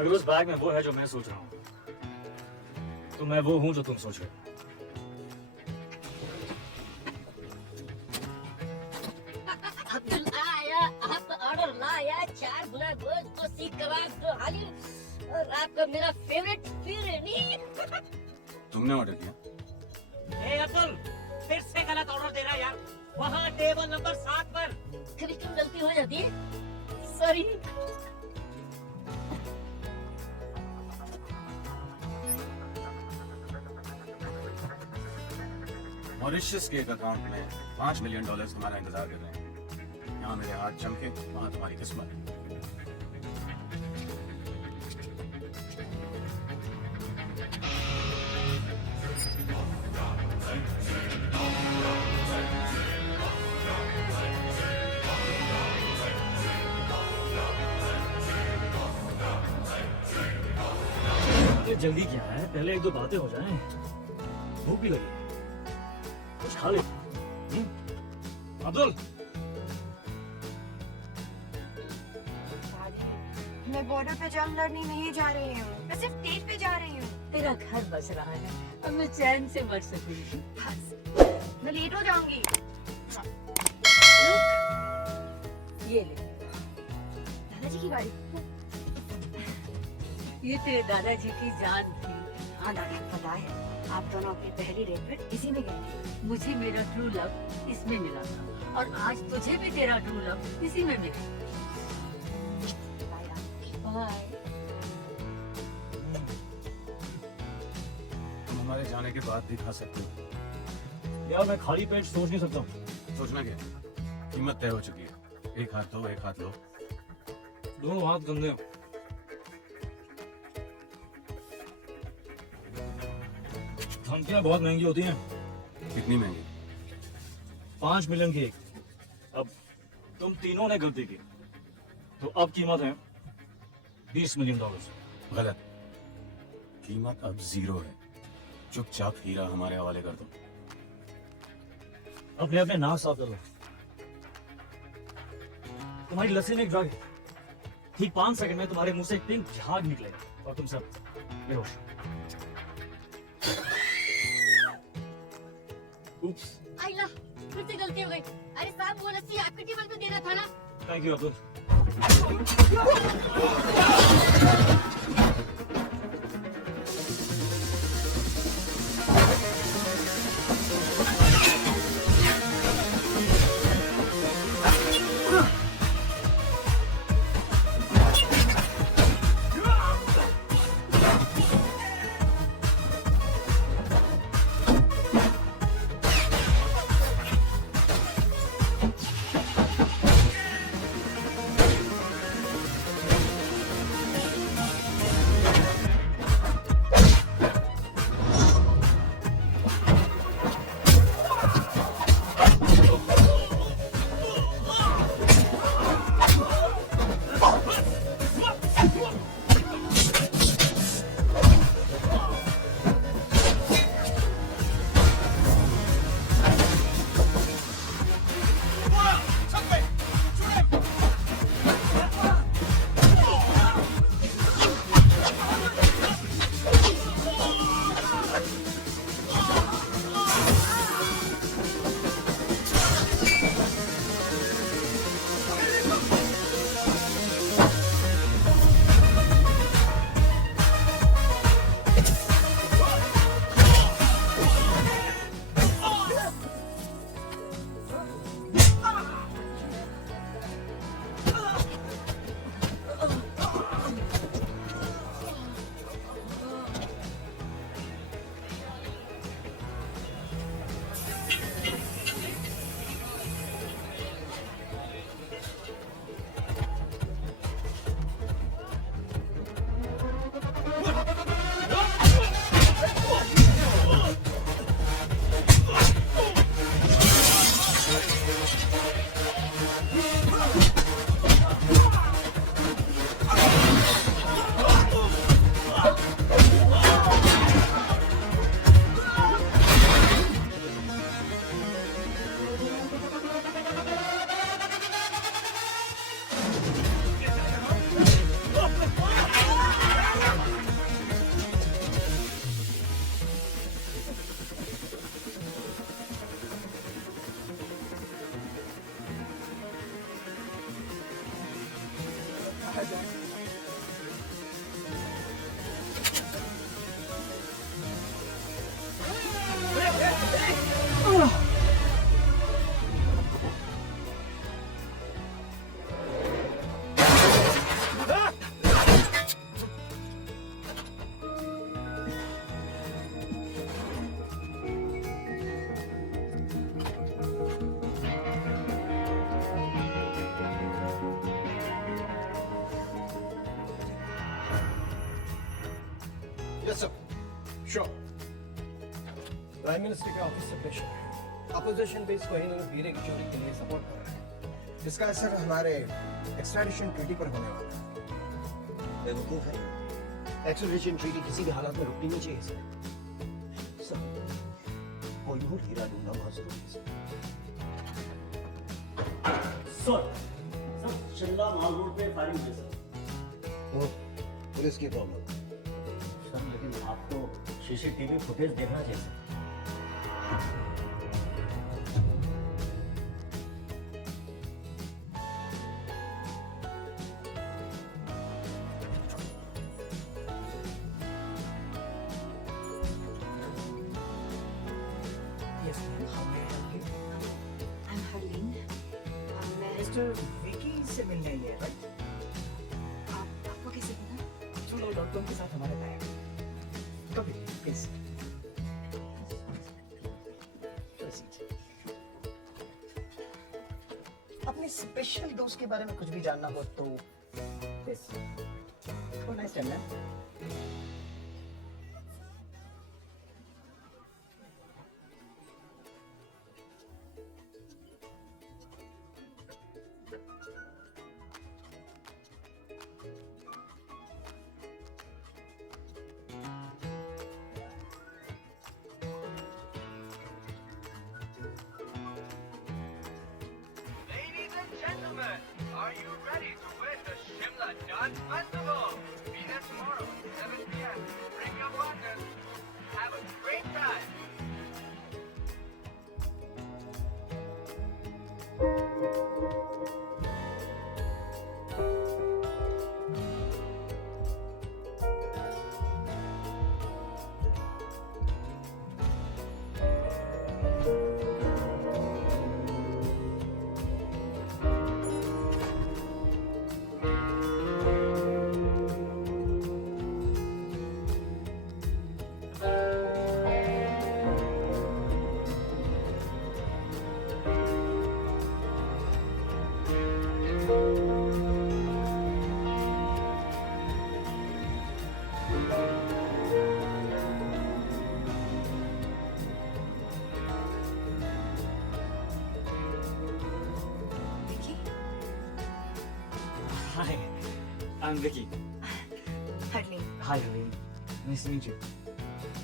अगर उस बैग में वो है जो मैं सोच रहा हूँ, तो मैं वो हूँ जो तुम सोच रहे हो। ऑर्डर लाया 4 गुना गोश्त, 2 सीख कबाब, 2 हाली और आपका मेरा फेवरेट फिरनी। तुमने ऑर्डर किया? ए अब्दुल, फिर से गलत ऑर्डर दे रहा है यार। वहाँ टेबल नंबर 7 पर। कभी क्यों गलती हो जाती है? सॉरी। मॉरिशस के एक अकाउंट में $5 मिलियन तुम्हारा इंतजार कर रहे हैं। यहाँ मेरे हाथ चमके, वहाँ तुम्हारी किस्मत। ये जल्दी क्या है, पहले एक दो बातें हो जाएं। भूख भी लगी है, कुछ खा ले। अब्दुल, मैं बॉर्डर पे जंग लड़ने नहीं जा रही हूँ, मैं सिर्फ डेट पे जा रही हूँ। तेरा घर बस रहा है, अब मैं चैन से मर सकूंगी। बस मैं लेट हो जाऊंगी। ये ले, दादाजी की गाड़ी। ये तेरे दादाजी की जान थी। हाँ दादी, पता है आप दोनों अपनी पहली डेट पर इसी में गए थे। मुझे मेरा ट्रू लव इसमें मिला था और आज तुझे भी तेरा ट्रू लव इसी में मिला। बाय। तुम हमारे जाने के बाद भी खा सकते हो। यार मैं खाली पेट सोच नहीं सकता हूँ। सोचना क्या, कीमत तय हो चुकी है। एक हाथ दो, एक हाथ लो। दोनों हाथ गंदे हो। धमकियां बहुत महंगी होती हैं। कितनी महंगी? 5 मिलियन की एक। अब तुम तीनों ने गलती की, तो अब कीमत है $20 मिलियन। गलत, कीमत अब 0 है। चुपचाप हीरा हमारे हवाले कर दो। अपने अपने नाक साफ कर लो। तुम्हारी लस्सी में एक ड्रग है, ठीक 5 सेकंड में तुम्हारे मुंह से एक पिंक झाग निकलेगा और तुम सब बेहोश। Oops. आइला, फिर से गलती हो गई। अरे साहब, वो लस्सी आपके टेबल पे देना था ना। Thank you Abdul. Yes, sir. Sure. Prime minister के ऑफिस से प्रेशर है। अपोजिशन पे इसको इन्होंने हीरे की चोरी के लिए सपोर्ट कर रहा है। इसका असर हमारे एक्सट्रैडिशन ट्रीटी पर होने वाला है। बेवकूफ है। एक्सट्रैडिशन ट्रीटी किसी भी हालत में रुकनी नहीं चाहिए सर। कोई और हीरा ढूंढना बहुत जरूरी है सर शिमला माल रोड पे फायरिंग हुई सर। वो पुलिस की प्रॉब्लम। सर लेकिन आपको सीसीटीवी फुटेज देखना चाहिए sir. Yes, ma'am. How may I help you? I'm Harleen. मैं Mr. विकी से मिलने आई है, right? आपको कैसे पता? चलो डॉक्टर के साथ हमारे बैग। कभी, please. Proceed. अपने स्पेशल दोस्त के बारे में कुछ भी जानना हो तो this. Oh, nice time, man. Ladies and gentlemen, are you ready to win the Shimla Dance Festival? Be there tomorrow at 7 p.m. Bring your partners. Have a great time. Vicky? Hi, I'm Vicky. Harleen, Hi, Helene. Nice to meet you.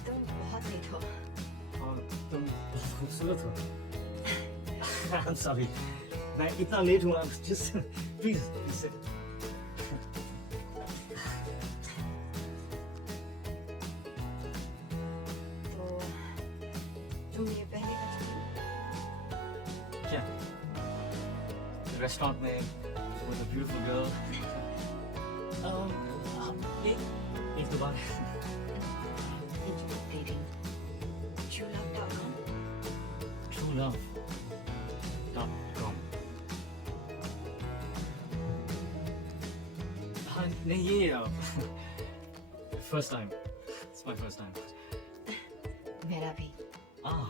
तुम बहुत late हो। और तुम बहुत खूबसूरत हो। I'm sorry. मैं इतना लेट हुआ। Just please sit. तो तुम ये पहले कर चुकी हो? क्या? रेस्टोरेंट में with a beautiful girl. एक दो बार. Internet dating. TrueLove.com. TrueLove.com. हाँ नहीं ये first time. It's my first time. मेरा भी। Ah,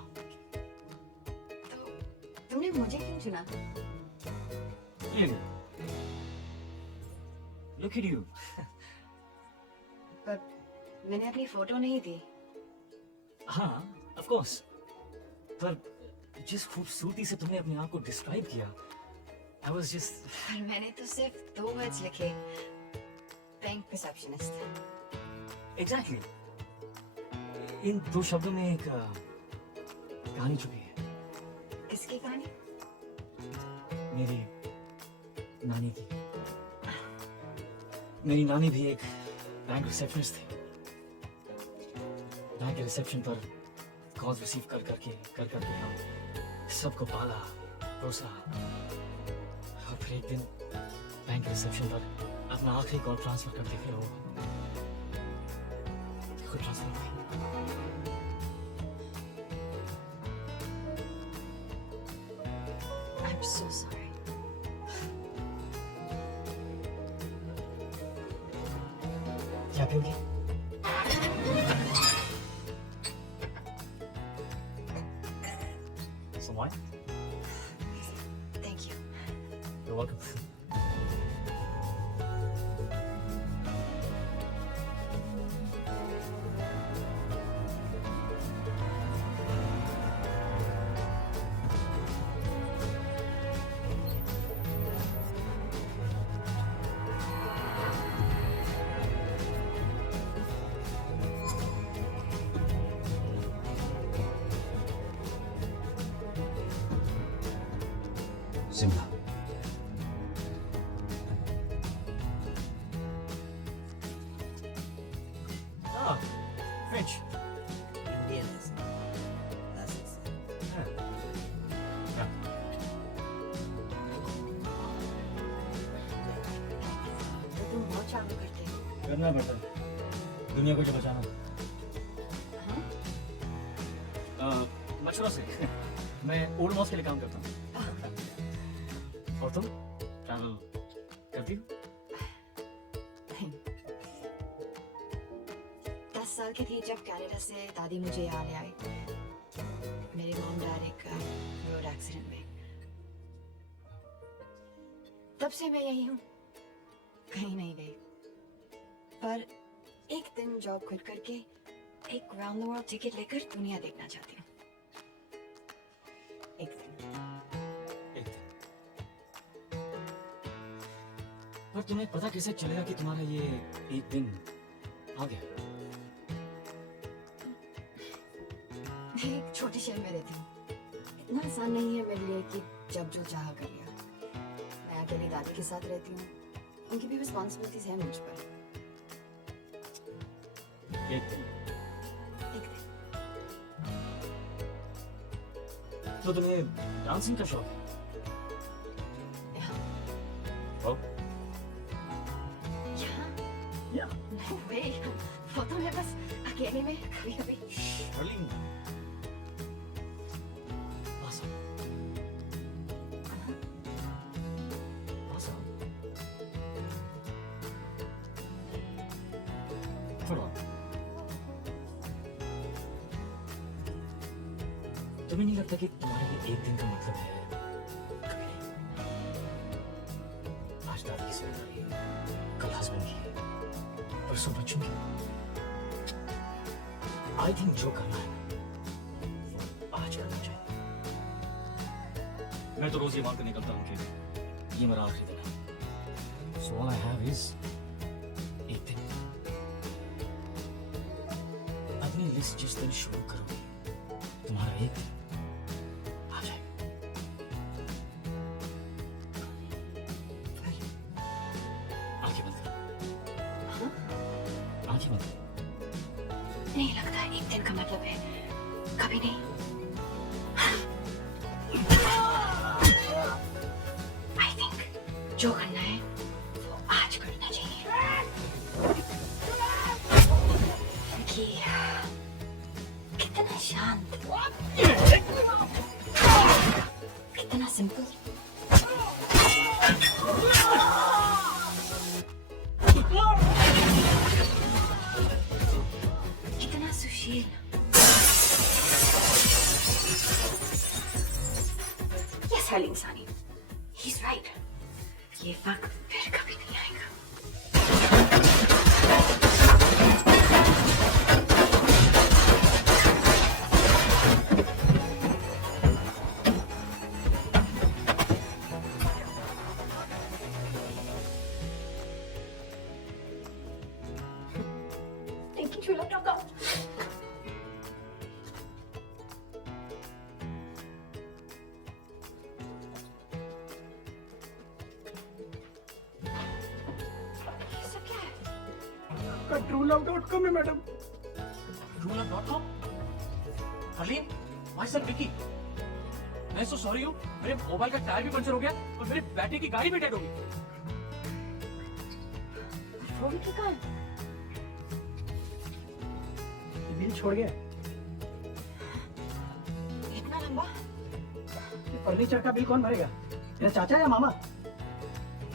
तो तुमने मुझे क्यों चुना? really? Look at you. पर मैंने अपनी फोटो नहीं दी। हाँ, of course. पर जिस खूबसूरती से तुमने अपने आप को डिस्क्राइब किया, I was just पर मैंने तो सिर्फ 2 वर्ड्स लिखे। Bank receptionist. exactly. इन 2 शब्दों में एक कहानी छुपी है। किसकी कहानी? मेरी नानी की। मेरी नानी भी एक बैंक रिसेप्शनिस्ट थी। बैंक के रिसेप्शन पर कॉल्स रिसीव कर करके हम सबको पाला पोसा और फिर एक दिन बैंक के रिसेप्शन पर अपना आखिरी कॉल ट्रांसफर करते थे वो खुद ट्रांसफर हुई। I'm so sorry. क्या पियोगी? Some wine? Thank you. You're welcome. Shimla. Ah, French. Indian is classics. Yeah. तो तुम बहुत चालू करते हो। करना पड़ता है दुनिया को जो बचाना। मशवरा से मैं ओल्ड मॉस के लिए काम करता हूँ। और तुम ट्रैवल करती हो? नहीं। 10 साल की थी जब कनाडा से दादी मुझे यहाँ ले आई। मेरे मॉम डैड एक रोड एक्सीडेंट में। तब से मैं यही हूँ, कहीं नहीं गई। पर एक दिन जॉब क्विट करके एक राउंड द वर्ल्ड टिकट लेकर दुनिया देखना चाहती हूँ। एक दिन। एक दिन। पर तुम्हें पता कैसे चलेगा कि तुम्हारा ये एक दिन आ गया? मैं एक छोटे शहर में रहती हूँ। इतना आसान नहीं है मेरे लिए कि जब जो चाहा कर लिया। मैं अकेली दादी के साथ रहती हूँ। उनकी भी रिस्पॉन्सिबिलिटीज है मुझ पर। एक दिन। एक दिन। तो तुम्हें डांसिंग का शौक है? यहाँ ओ, यहाँ No way. वो तो मैं बस अकेले में कभी कभी। डार्लिंग। पास आओ। पास आओ। थोड़ा। तुम्हें नहीं लगता कि तुम्हारे लिए एक दिन का मतलब है कभी नहीं? आज दादी की जिम्मेदारी है, कल हस्बैंड की है, परसों बच्चों की। आई थिंक जो करना है वो आज करना चाहिए। मैं तो रोज ये मान कर निकलता हूँ कि ये मेरा आखिरी दिन है। So all I have is एक दिन। अपनी लिस्ट जिस दिन शुरू करोगे तुम्हारा एक दिन आ जाएगा। आंखें बंद करो। आंखें बंद करो। नहीं लगता एक दिन का मतलब है कभी नहीं। I think जो करना है वो आज करना चाहिए। कि कितना शांत, कितना सिंपल। कितना सुशील। ये साल इंसानी। He's right. ये वक्त फिर कभी नहीं आएगा। Thank you, Chula Toka. ये सब क्या है? truelove.com है madam. Truelove.com? Harleen, my son Vicky, मैं सो सॉरी हूँ। मेरे मोबाइल का टायर भी पंचर हो गया और मेरे बेटे की गाड़ी भी डेड हो गई। फोन की कहाँ? बिल छोड़ गया। इतना लंबा? ये फर्नीचर का बिल कौन भरेगा? मेरा चाचा या मामा?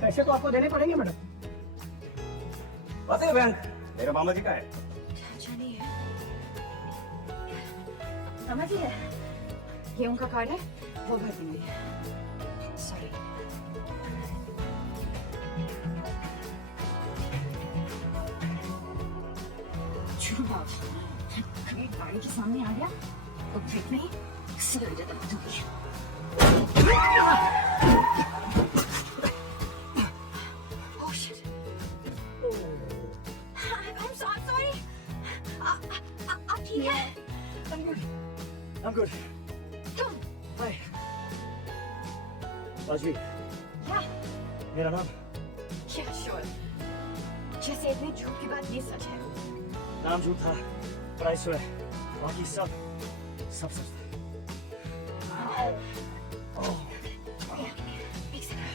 पैसे तो आपको देने पड़ेंगे मैडम। बस बैंक मेरे मामा जी का है। चाचा नहीं है। समझ है। ये उनका कार्ड है, वो भर देंगे। सॉरी। चुनाव कभी गाड़ी के सामने आ गया तो ब्रेक नहीं, एक्सीलरेटर दबा दूंगी। Oh shit! I'm sorry. आप ठीक है? I'm good. तुम Bye. साजवी, क्या मेरा नाम क्या श्योर जैसे इतने झूठ की बात ये सच है नाम झूठ था, प्राइस है, बाकी सब सच था। एक सेकंड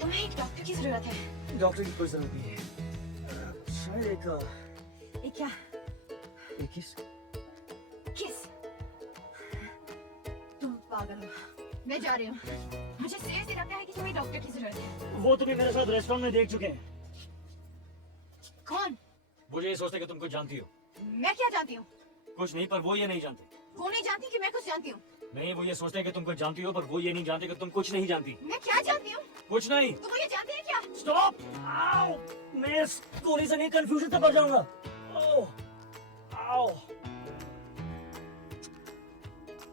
तुम्हें एक डॉक्टर की जरूरत है डॉक्टर की कोई जरूरत नहीं है, शायद ये क्या एक किस। किस तुम पागल हो मैं जा रही हूँ मुझे सीरियसली लगता है कि तुम्हें डॉक्टर की जरूरत है वो तुम्हें मेरे साथ रेस्टोरेंट में देख चुके हैं। कौन मुझे ये सोचते कि तुम कुछ जानती हो। मैं क्या जानती हूँ कुछ नहीं, पर वो ये नहीं जानते। वो नहीं जानती कि मैं कुछ जानती हूँ नहीं, वो ये सोचते हैं कि तुम कुछ जानती हो, पर वो ये नहीं जानते कि तुम कुछ नहीं जानती। मैं क्या जानती हूँ कुछ नहीं। तुम मुझे जानती है क्या स्टॉप! आओ! मैं इस गोली से नहीं कंफ्यूजन से मर जाऊंगा। ओह! आओ!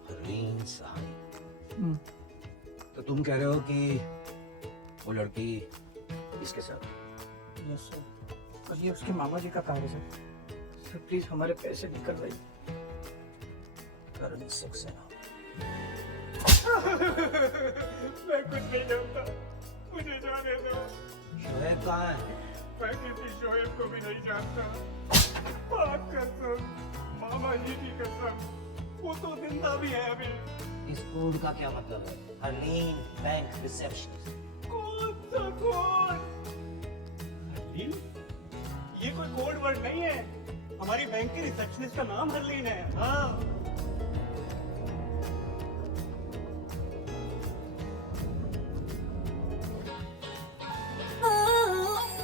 हरलीन साहनी, तो तुम कह रहे हो कि वो लड़की इसके साथ? यस सर, और ये उसके मामा जी का कार है सर। सर प्लीज हमारे पैसे निकलवाइए। करण सक्सेना। मैं कुछ नहीं जानता, मुझे जाने दो। शोएब कहाँ है? मैं किसी शोएब को भी नहीं जानता। बात कसम, मामा जी की कसम, वो तो जिंदा भी है अभी। इस कोड का क्या मतलब है? Harleen bank receptionist. कौन सा कोड? हरलीन? ये कोई कोड वर्ड नहीं है। हमारी बैंक की रिसेप्शनिस्ट का नाम हरलीन है। हाँ।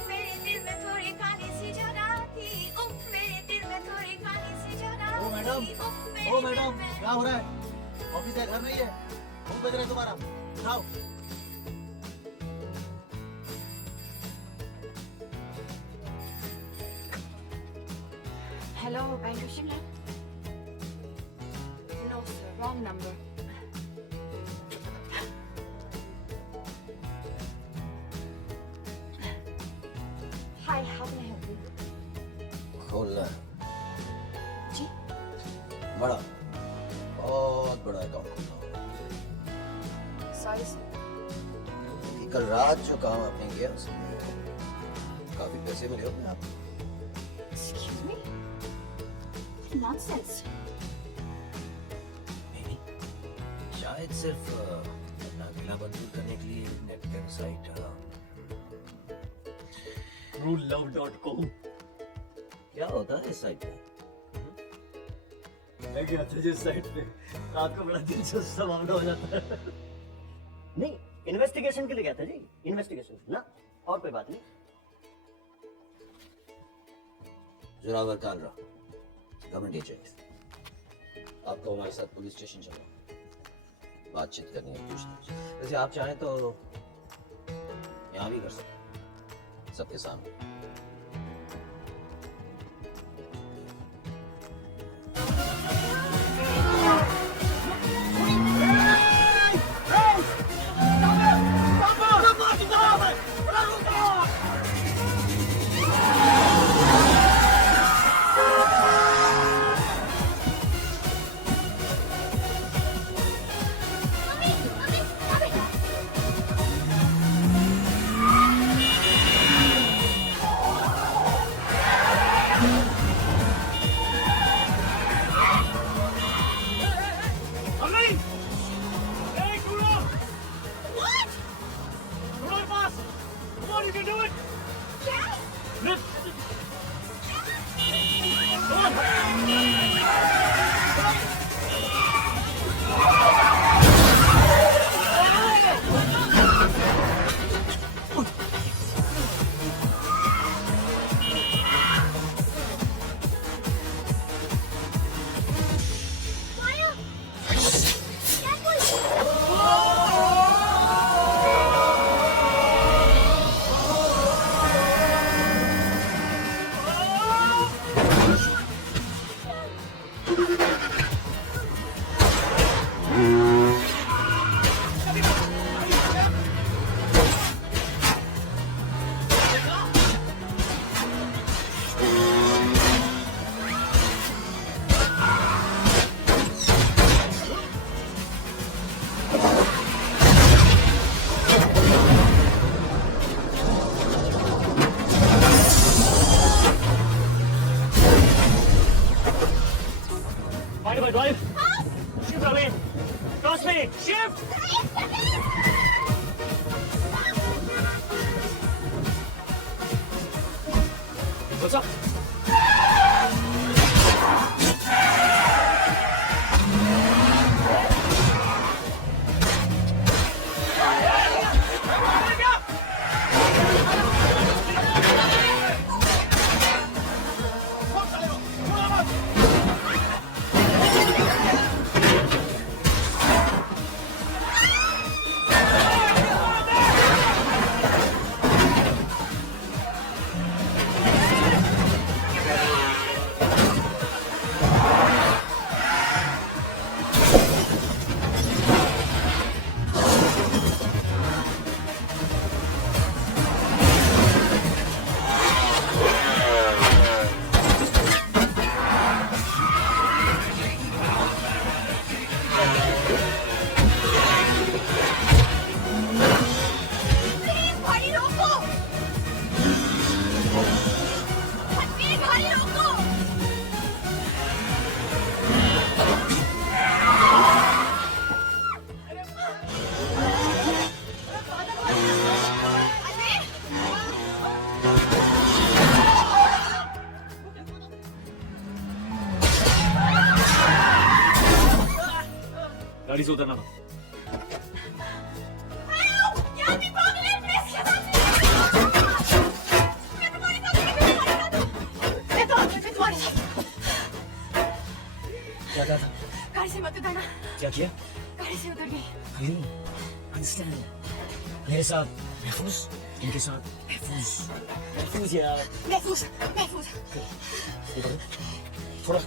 मेरे दिल में थोड़ी कहानी सी जरा थी मेरे दिल में थोड़ी कहानी सी जरा ओ मैडम, थी ओ मैडम, क्या हो रहा है? ऑफिस है, घर नहीं है? फोन बज रहा है तुम्हारा, उठाओ। Hello bank of Shimla no sir wrong number hi how can I help you खोलना है। जी बड़ा, बहुत बड़ा अकाउंट खोलना है। सॉरी सर कि कल रात जो काम आपने किया उसमें काफी पैसे मिले होंगे आपको। एक्सक्यूज मी नॉनसेंस नहीं, शायद सिर्फ अपना अकेलापन दूर करने के लिए नेट वेबसाइट truelove.com क्या होता है इस साइट पे? मैं गया था जिस साइट पे, रात को बड़ा दिलचस्प मामला हो जाता है। नहीं, इन्वेस्टिगेशन के लिए गया था जी, इन्वेस्टिगेशन ना, और कोई बात नहीं। Zorawar Kalra, government agent. आपको हमारे साथ पुलिस स्टेशन चलना, बातचीत करनी है, पूछना। वैसे आप चाहें तो यहाँ भी कर सकते हैं, सबके सामने। What's up? गाड़ी रोको, गाड़ी रोको। गाड़ी से उतरना था। क्या कहा था? गाड़ी से मत उतरना। क्या किया? गाड़ी से उतर गई। You understand? मेरे साथ महफूज, इनके साथ महफूज, महफूज यार। महफूज, महफूज। ये करो, थोड़ा।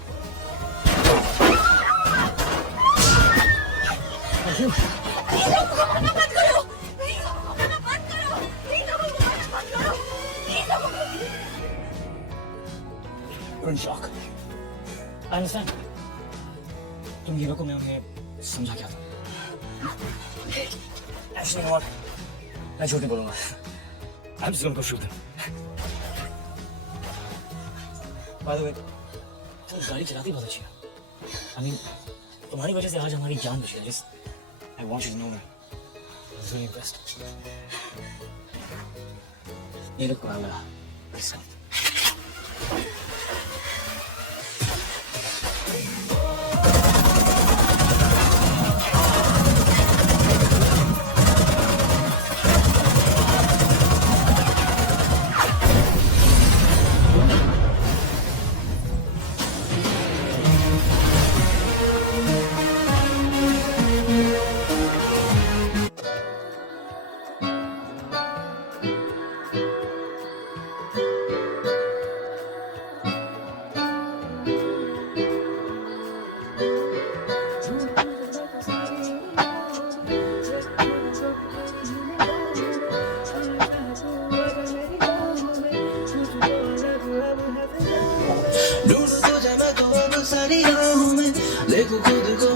प्लीज लोगों को मारना बंद करो। प्लीज लोगों को मारना बंद करो। प्लीज लोगों को मारना बंद करो। प्लीज लोगों को। You're in shock. I understand. तुम हीरो को मैं उन्हें समझा क्या था? Actually, you know what? मैं झूठ नहीं बोलूंगा। I'm just gonna go shoot them. By the way, तुम गाड़ी चलाती बहुत अच्छी है। I mean, तुम्हारी वजह से आज हमारी जान बच गई। I want you to know that. I was really impressed. ये लोग कहाँ लगा? इसका। ढूंढ तो जाना तो अब सारी राहों में, देखो खुद को